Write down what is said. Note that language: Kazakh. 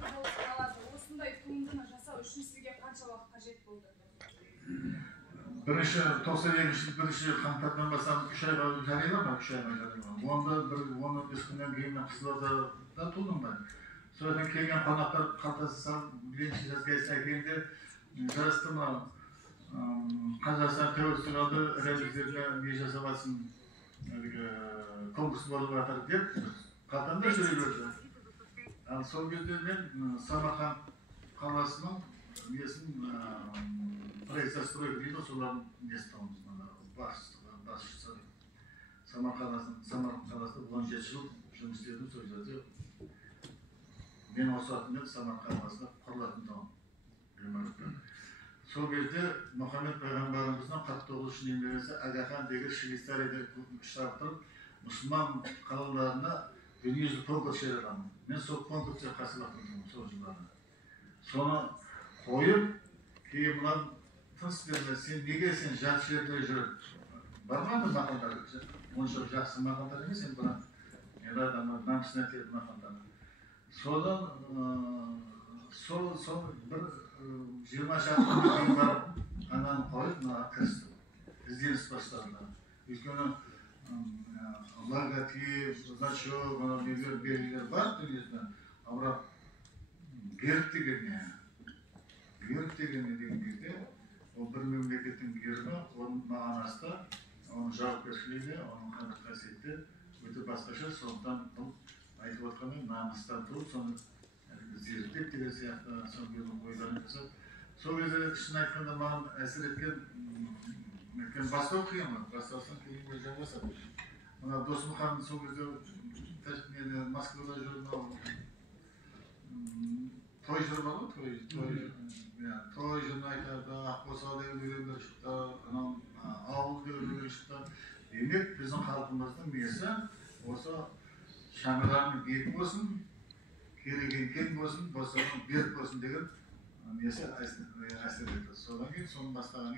Осындай туындыны жасау үшін сізге қанша уақыт қажет болды? Бірінші 97-1 қаңтардан бастап 3 айға жариялама, 3 айға жариялама. Онда бір 15 күннен кейін Қызылордада тудым ben. Sonradan kelgen qonaqlar qалтасы салып, birinchi жазгайсы әкелді, жарыстырма Қазақстан тәуелсіздік алды, рәміздерге не жасаватсын конкурс болып жатыр деп, қалтамда жүре берді. Ал сол кезде мен Самарқанд қаласының несін проектстрой дейді, солардың несін басшысы. Самарқанд қаласында 17 жыл жұмыс істедім, сол жерде. Мен осы атымен Самарқанд қаласында құрылатын тұғым. Сол кезде Мұхаммед пайғамбарымыздың 49 немересі Агахан деген Швейцарияда штаб тұрып, мұсылман қалаларына дүниежүзілік конкурс жариялаған. Мен сол конкурсқа қатысып сол жылдарда. Соны қойып, кейін мынау тыныс берме, сен неге сен жақсы жерде жүріп? Бармады мақалдар, онша жақсы мақалдар емес, енді бірақ ер адамдар намысына тиеді мақалдар. Содан сол бір 20 шақты кейін барып, ананы қойып, мына кірістім. Ізденіс бастарында. Өйткені логотип, значок, белгілер бар дүниесінде. Бірақ герб деген кезде, ол бір мемлекеттің гербі, оның мағынасы, оның жауапкершілігі, оның қандай қасиеті өте басқаша. Сондықтан бұл айтып отқанмен намыстан туып, соны зерттеп деген сияқты соны ойланып жасап. Сол кезде шын айтқанда маған әсер еткен бастау қиын ғой, бастаусын кейін ой жалғасады. Мына Досмұханның сол кезде Москвада жүрген той жыры бар ғой, той жырын айтады, Ақбосау деген өлеңдер шықты, ауыл деген өлең шықты. Демек біздің халқымыздың несі осы шаңырағының бек болсын, кереген кен болсын, бостығының берік болсын деген несі әсер етті. Содан кейін соның бастаған